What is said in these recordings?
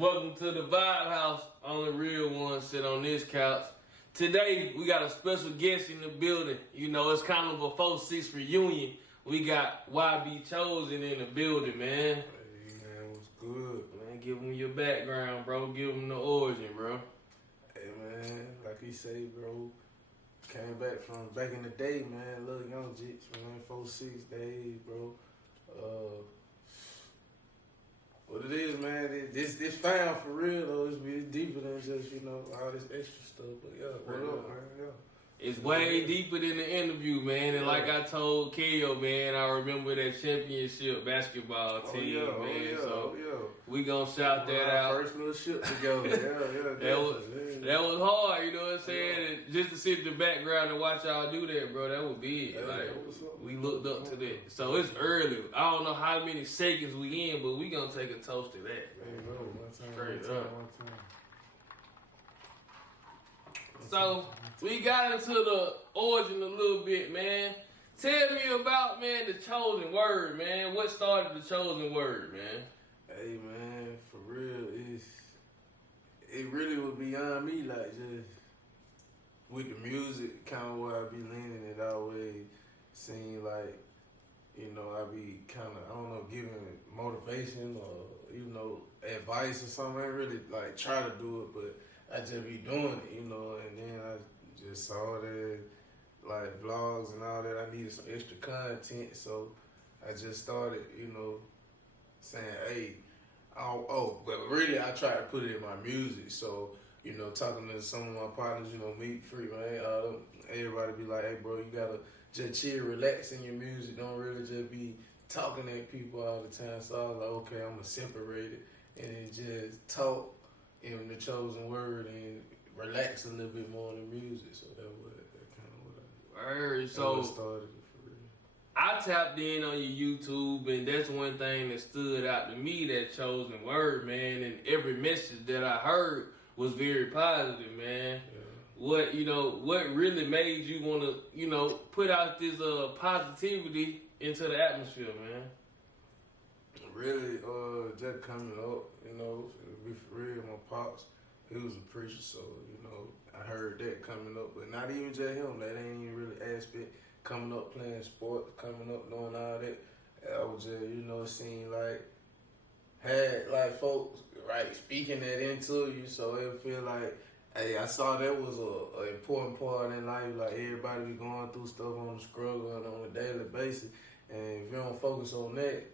Welcome to the Vibe House. Only real ones sit on this couch. Today, we got a special guest in the building. You know, it's kind of a 4-6 reunion. We got YB Chosen in the building, man. Hey, man, what's good? Man, give him your background, bro. Give him the origin, bro. Hey, man, like he say, bro, came back from back in the day, man. Little young jits, man, 4-6 days, bro. What it is, man, this found for real, though. It's deeper than just, you know, all this extra stuff. But, yeah, what up, man? Yeah. It's way deeper than the interview, man. And like I told Keo, man, I remember that championship basketball team, man. We gonna shout that out. First little shit together. That was hard, you know what I'm saying? And just to sit in the background and watch y'all do that, bro, that was big. We looked up to that. So it's early. I don't know how many seconds we in, but we gonna take a toast to that. There you go. One time. So, we got into the origin a little bit, man. Tell me about, man, the chosen word, man. What started the chosen word, man? Hey, man, for real, it really was beyond me, like, just with the music, kind of where I be leaning, it always seemed like, you know, I be kind of, I don't know, giving motivation or, you know, advice or something. I ain't really, like, try to do it, but I just be doing it, you know, and then I just saw that, like, vlogs and all that. I needed some extra content, so I just started, you know, saying, hey, but really I try to put it in my music. So, you know, talking to some of my partners, you know, Meat Free, man, everybody be like, hey, bro, you gotta just chill, relax in your music. Don't really just be talking at people all the time. So I was like, okay, I'm gonna separate it and just talk in the chosen word and relax a little bit more in the music. So that kind of what I started it for real. I tapped in on your YouTube, and that's one thing that stood out to me, that chosen word, man. And every message that I heard was very positive, man. Yeah. What really made you want to, you know, put out this positivity into the atmosphere, man? Really, just coming up, you know, to be for real, my pops, he was a preacher, so, you know, I heard that coming up, but not even just him, that ain't even really aspect, coming up playing sports, coming up doing all that. I was just, you know, seeing had like folks, right, speaking that into you, so it feel like, hey, I saw that was a important part in life, like everybody be going through stuff on the struggle and on a daily basis, and if you don't focus on that,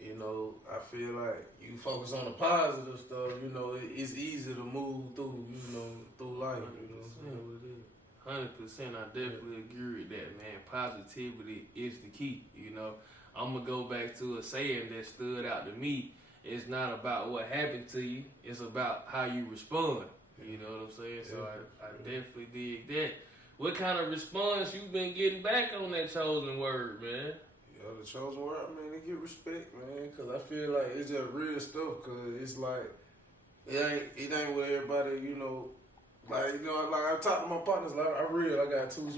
you know, I feel like you focus on the positive stuff, you know, it's easy to move through, you know, through life, you know what it is. 100%, I definitely agree with that, man. Positivity is the key, you know. I'm going to go back to a saying that stood out to me. It's not about what happened to you, it's about how you respond, you know what I'm saying? So I definitely dig that. What kind of response you been getting back on that chosen word, man? Yeah, the chosen word, I mean, they get respect, man, because I feel like it's just real stuff, because it's like, it ain't with everybody, you know, like, you know, like I talk to my partners, like, I got two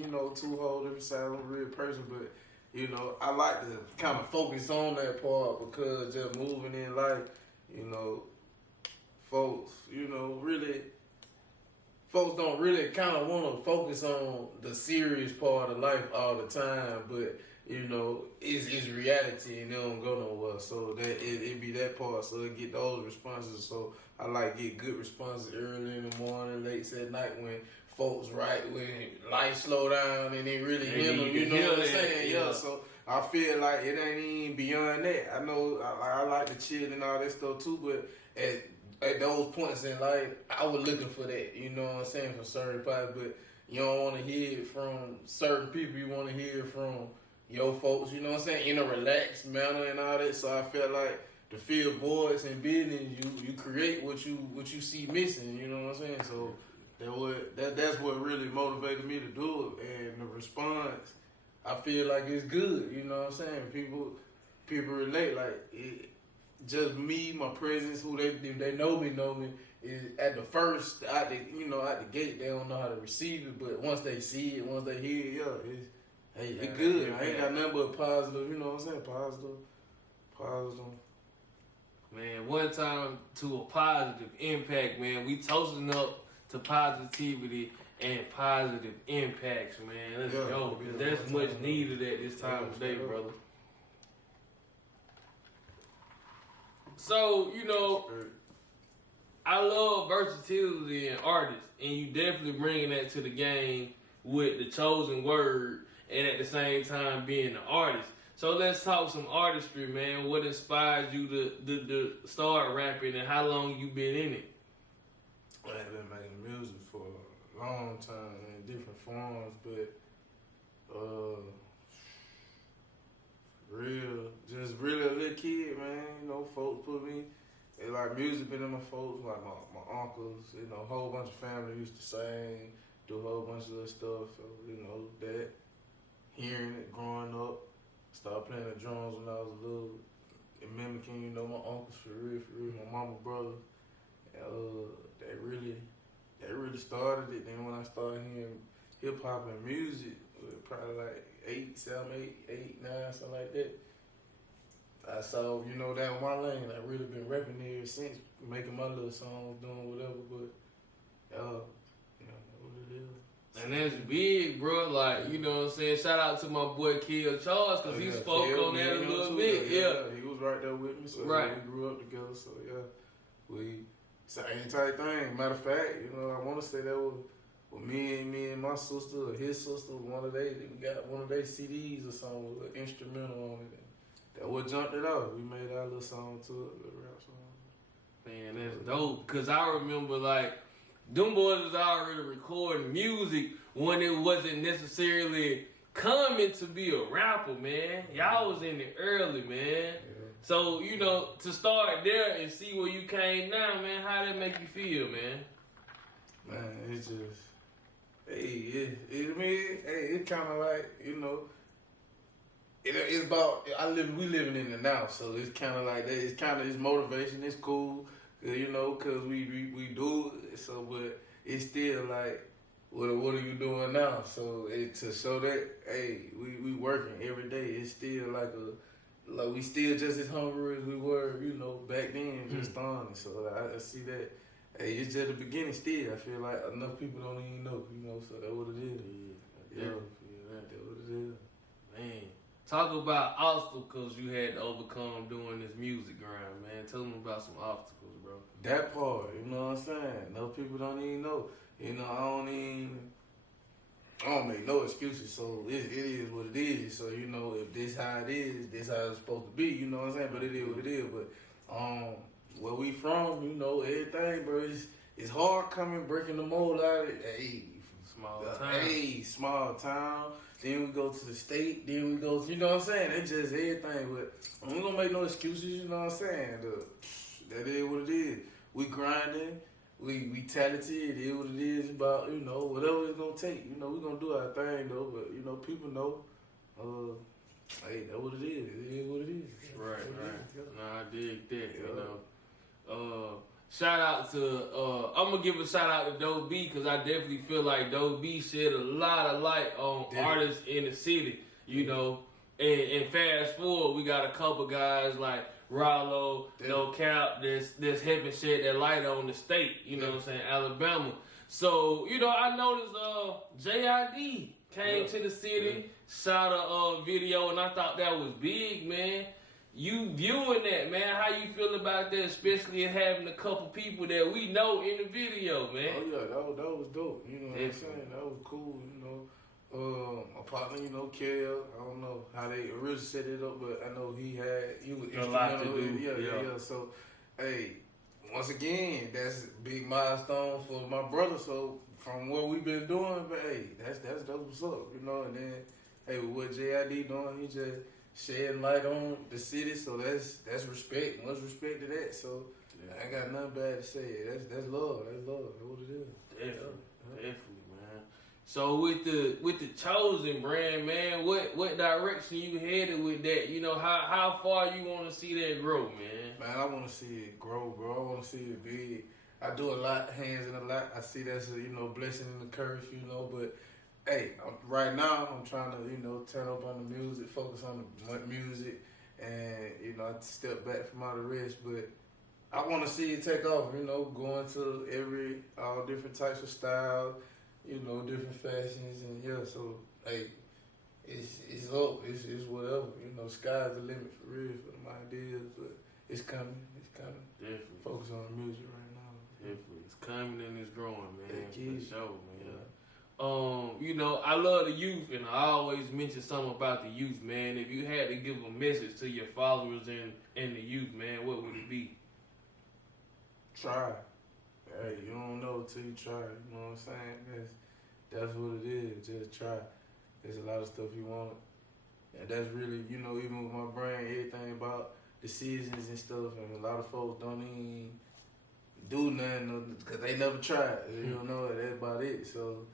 whole different sides, I'm a real person, but, you know, I like to kind of focus on that part, because just moving in life, you know, folks, you know, folks don't really kind of want to focus on the serious part of life all the time, but, you know, it's reality and they don't go nowhere. So that it be that part. So it get those responses. So I like get good responses early in the morning, late at night when folks when life slow down and they really hear them. You know what I'm saying? Yeah. So I feel like it ain't even beyond that. I know I like to chill and all that stuff too, but at those points in life, I was looking for that. You know what I'm saying? For certain parts, but you don't want to hear it from certain people. You want to hear it from your folks, you know what I'm saying, in a relaxed manner and all that. So I felt like to fill voids and buildings, you create what you see missing, you know what I'm saying? So that's what really motivated me to do it. And the response, I feel like it's good, you know what I'm saying? People relate, like just me, my presence, who they know me is at the first, out the gate, they don't know how to receive it, but once they see it, once they hear it, it's good. I ain't got nothing but positive, you know what I'm saying? Positive Man, one time to a positive impact, man. We toasting up to positivity and positive impacts, man. Let's go. Cause that's much needed at this time of day, brother. So, you know, I love versatility in artists, and you definitely bringing that to the game with the chosen word, and at the same time being an artist. So let's talk some artistry, man. What inspired you to start rapping, and how long you been in it? I've been making music for a long time in different forms, but really a little kid, man. You know, folks put me. It like music been in my folks, like my uncles, you know, a whole bunch of family used to sing, do a whole bunch of other stuff. So, you know, that, hearing it growing up, started playing the drums when I was little, and mimicking, you know, my uncles for real, my mama, brother. That really started it. Then when I started hearing hip hop and music, probably like 8, 9, something like that. I saw, you know, that was my lane. I really been rapping there since, making my little songs, doing whatever, but, you know, what it is. And that's big, bro. Like, you know what I'm saying? Shout out to my boy Kill Charles, because he spoke on that a little bit. Yeah. He was right there with me, so right. We grew up together, so we same type thing. Matter of fact, you know, I want to say that was me and my sister, or his sister, we got one of their CDs or something with an instrumental on it. That what jumped it off. We made our little song to it, little rap song. Man, that's dope. Cause I remember like them boys was already recording music when it wasn't necessarily coming to be a rapper, man. Y'all was in it early, man. Yeah. So, you know, to start there and see where you came now, man, how that make you feel, man? Man, it's just, it's kind of like, you know, it's about, we living in the now, so it's kind of like that. It's motivation, it's cool, you know, because we do it, so, but it's still like, what are you doing now? So to show that, hey, we working every day. It's still like we still just as hungry as we were, you know, back then, just starting. So I see that, hey, it's just the beginning still. I feel like enough people don't even know, you know, so that's what it is. Yeah, that's what it is. Man. Talk about obstacles you had to overcome doing this music grind, man. Tell them about some obstacles, bro. That part, you know what I'm saying? No people don't even know. You know, I don't make no excuses, so it is what it is. So, you know, if this how it is, this how it's supposed to be, you know what I'm saying? But it is what it is. But where we from, you know, everything, bro, it's hard breaking the mold out of it. Hey, small town. Then we go to the state. Then we go, you know what I'm saying? It's just everything. But we don't make no excuses, you know what I'm saying? That is what it is. We grinding. We talented. It is what it is about, you know, whatever it's going to take. You know, we're going to do our thing, though. But, you know, people know. Hey, that's what it is. It is what it is. Right. Nah, I dig that, you know. Shout out to, I'm going to give a shout out to Doe B, because I definitely feel like Doe B shed a lot of light on artists in the city, you know. And fast forward, we got a couple guys like Rollo, No Cap, that's helping shed that light on the state, you know what I'm saying, Alabama. So, you know, I noticed J.I.D. came to the city, shot a video, and I thought that was big, man. You viewing that, man, how you feel about that, especially having a couple people that we know in the video, man? Oh, yeah, that was dope. You know what I'm saying? That was cool, you know. My partner, you know, Kel, I don't know how they really set it up, but I know he was instrumental. Yeah. So, hey, once again, that's a big milestone for my brother. So, from what we've been doing, but hey, that's what's up, you know. And then, hey, what J.I.D. doing, he just shedding light on the city, so that's respect. Much respect to that. So I ain't got nothing bad to say. That's love. That's love. That's what it is. Definitely, man. So with the chosen brand, man, what direction you headed with that? You know, how far you want to see that grow, man? Man, I want to see it grow, bro. I want to see it big. I do a lot, hands in a lot. I see that's a, you know, blessing and a curse, you know, but. Hey, right now I'm trying to, you know, turn up on the music, focus on the music, and, you know, I step back from all the rest. But I want to see it take off, you know, going to all different types of styles, you know, different fashions, and yeah, so, hey, it's up, it's whatever, you know, sky's the limit for real, for them ideas, but it's coming. Definitely. Focus on the music right now. Definitely. It's coming and it's growing, man. Yeah, For sure, man. Yeah. You know, I love the youth, and I always mention something about the youth, man. If you had to give a message to your followers and the youth, man, what would it be? Try. Hey, you don't know till you try. You know what I'm saying? That's what it is. Just try. There's a lot of stuff you want, and that's really, you know, even with my brain, everything about the seasons and stuff, and a lot of folks don't even do nothing because they never tried. You don't know it. That's about it. So,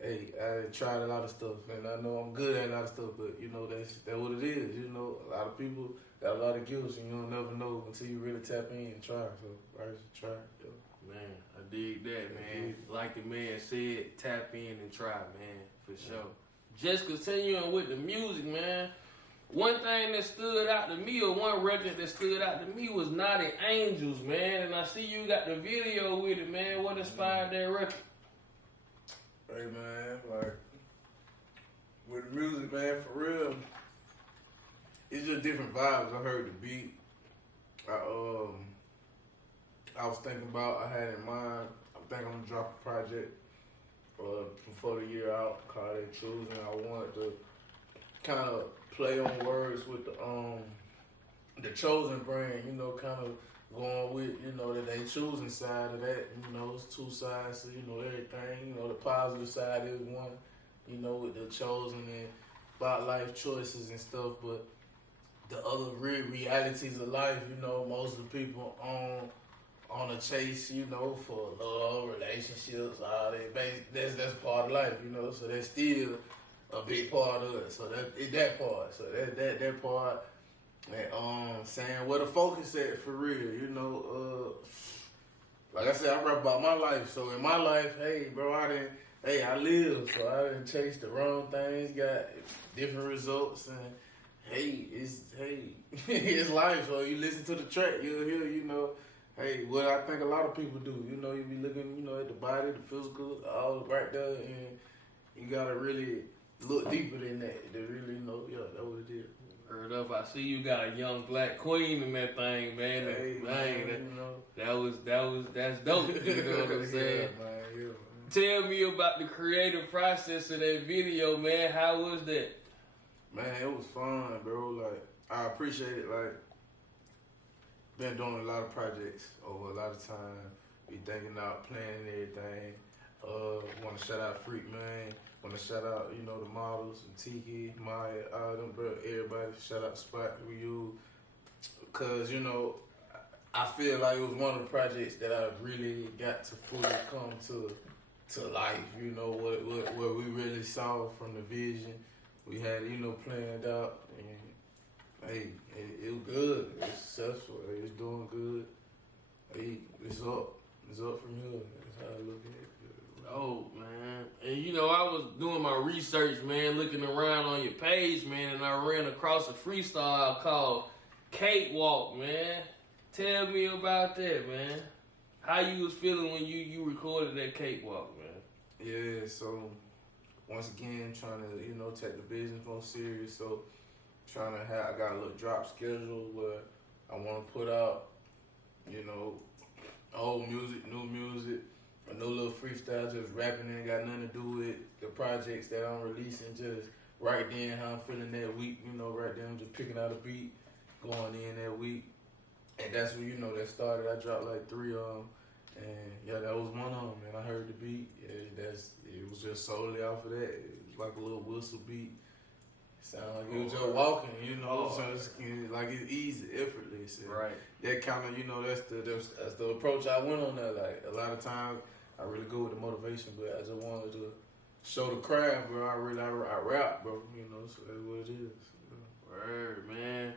hey, I tried a lot of stuff, and I know I'm good at a lot of stuff, but you know that's what it is. You know, a lot of people got a lot of gifts, and you don't never know until you really tap in and try. So, I just try. Yeah. Man, I dig that, man. Like the man said, tap in and try, man, for sure. Just continuing with the music, man. One thing that stood out to me, or one record that stood out to me, was Naughty Angels, man. And I see you got the video with it, man. What inspired that record? Hey, man, like, with the music, man, for real, it's just different vibes. I heard the beat. I was thinking about, I had in mind, I'm thinking I'm gonna drop a project before the year out called They Choosing. I wanted to kind of play on words with the Chosen brand, you know, kind of going with, you know, the They Choosing side of that. You know, it's two sides to, you know, everything. You know, the positive side is one, you know, with the Chosen and about life choices and stuff, but the other real realities of life, you know, most of the people on a chase, you know, for love, relationships, all that. That's part of life, you know. So that's still a big part of it. So that part. So that part. And saying where the focus at for real, you know. Like I said, I rap about my life. So in my life, hey, bro, I lived. So I didn't chase the wrong things. Got different results, and it's life. So you listen to the track, you'll hear, you know. Hey, what I think a lot of people do, you know, you be looking, you know, at the body, the physical, all right there, and you gotta really look deeper than that to really know, yeah, that's what it is. Heard up, I see you got a young black queen in that thing, man. Hey, man, you know. that's dope. You know what I'm saying? Yeah, man. Tell me about the creative process of that video, man. How was that? Man, it was fun, bro. Like, I appreciate it. Like, been doing a lot of projects over a lot of time. Be thinking out, planning everything. Want to shout out Freak, man. Want to shout out, you know, the models, and Tiki, Maya, all them, bro, everybody. Shout out Spot, you. Because, you know, I feel like it was one of the projects that I really got to fully come to life, you know, what we really saw from the vision. We had, you know, planned out, and hey, it was good. It's successful. Hey, it's doing good. Hey, it's up. It's up from here. That's how I look at it. Oh, man. And, you know, I was doing my research, man, looking around on your page, man, and I ran across a freestyle called Cakewalk, man. Tell me about that, man. How you was feeling when you recorded that Cakewalk, man? Yeah, so once again, trying to, you know, take the business more serious. So I got a little drop schedule where I want to put out, you know, old music, new music, a new little freestyle, just rapping ain't got nothing to do with the projects that I'm releasing, just right then how I'm feeling that week, you know, right then I'm just picking out a beat, going in that week. And that's when, you know, that started. I dropped like 3 of them. And yeah, that was one of them. And I heard the beat. Yeah, it was just solely off of that. It was like a little whistle beat. It sounded like it was just walking, you know. So it's like it's easy, effortless. And right. That kind of, you know, that's the approach I went on there. Like a lot of times, I really go with the motivation, but I just wanted to show the crowd, bro. I rap, bro. You know, so that's what it is. Yeah. Word, man.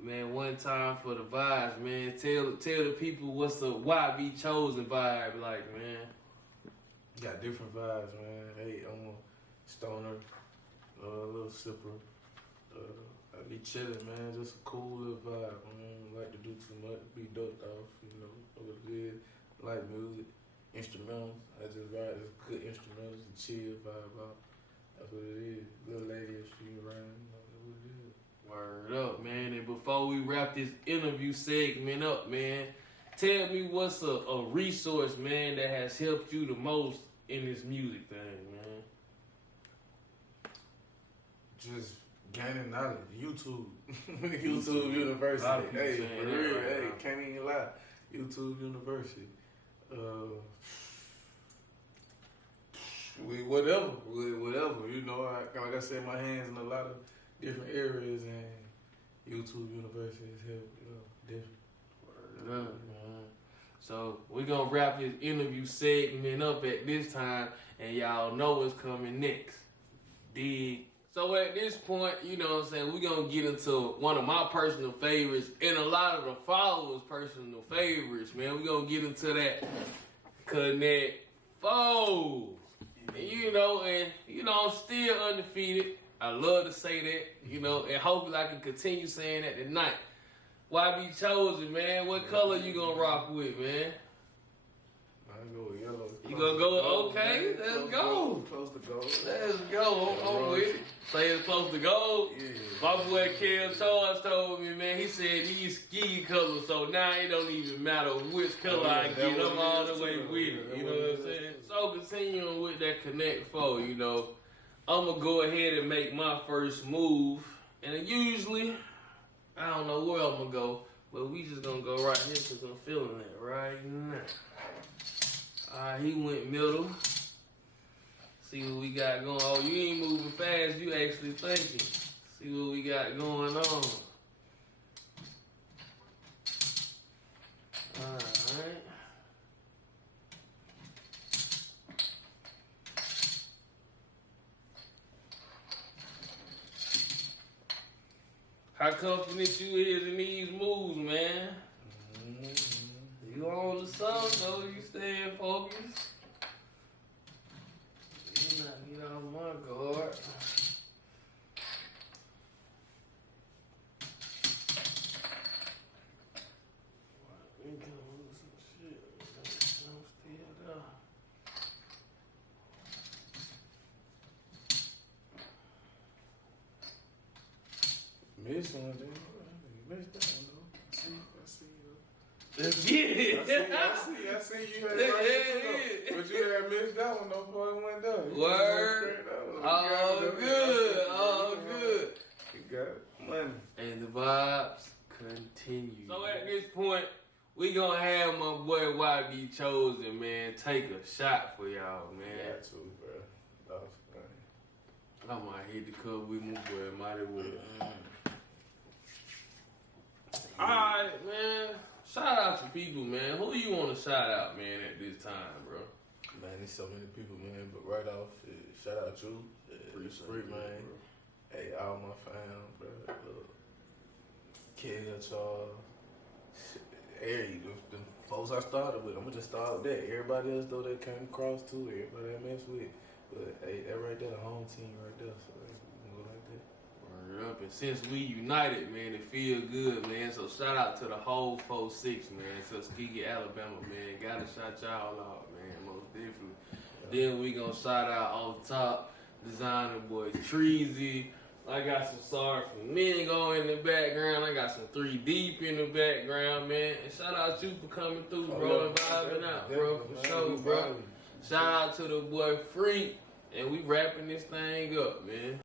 Man, one time for the vibes, man. Tell the people what's the Why Be Chosen vibe like, man. Got different vibes, man. Hey, I'm a stoner, a little sipper. I be chilling, man. Just a cool little vibe. I don't like to do too much. Be doped off, you know. What it is. Like music, instrumentals. I just write just good instrumentals and chill vibe out. That's what it is. Little lady if she around, you know, that's what it is. Word up, man. And before we wrap this interview segment up, man, tell me what's a resource, man, that has helped you the most in this music thing, man. Just gaining knowledge. YouTube. YouTube University. Hey, for real. Hey, can't even lie. YouTube University. Whatever, you know. Like I said, my hands in a lot of different areas, and YouTube University has helped, you know, different. Word up, man. So we're gonna wrap this interview segment up at this time, and y'all know what's coming next. Dig. So at this point, you know what I'm saying, we're gonna get into one of my personal favorites and a lot of the followers' personal favorites, man. We're gonna get into that Connect Foes. And I'm still undefeated. I love to say that, you know, and hopefully I can continue saying that tonight. YB Chosen, man. What color you gonna rock with, man? I go with yellow. You gonna go? Okay, let's go. Close to gold. Let's go. I'm with it. Say it's close to gold. Yeah. My boy Kel Charles told me, man, he said these Skegee colors, so now it don't even matter which color I get. I'm all the way with it. You know what I'm saying? So continuing with that Connect Foe, you know, I'm gonna go ahead and make my first move. And usually, I don't know where I'm gonna go, but we just gonna go right here because I'm feeling it right now. Alright, he went middle. See what we got going on. You ain't moving fast, you actually thinking. See what we got going on. Alright. How confident you is in these moves, man? You on the song though, you staying focused. You not get off my guard. We can lose some shit. I'm still there. Missed one, dude. You missed that one, though. I see you, though. Let's get it. I see you had right there, but you had missed that one though before it went down. Word. All good. All good. You got it. Money. And the vibes continue. So at this point, we gonna have my boy YB Chosen, man, take a shot for y'all, man. Yeah, too, bro. That was funny. I might hit the cup with my boy, mighty well. Alright, man. Shout out to people, man. Who you want to shout out, man, at this time, bro? Man, there's so many people, man. But right off, shout out you. Free, man. Bro. Hey, all my fam, bro. Kel Charles. Hey, the folks I started with, I'm going to just start with that. Everybody else, though, they came across too. Everybody I messed with. But, hey, that right there, the home team right there. So, we can go like that. Word up. And since we united, man, it feel good, man. So shout out to the whole 4-6, man. Skegee, Alabama, man. Gotta shout y'all out, man. Most definitely. Yeah. Then we gonna shout out on top, designer boy Treasy. I got some Sorry for Mingo in the background. I got some 3 Deep in the background, man. And shout out you for coming through, bro, and vibing out, bro. For sure, bro. Shout out to the boy Freak. And we wrapping this thing up, man.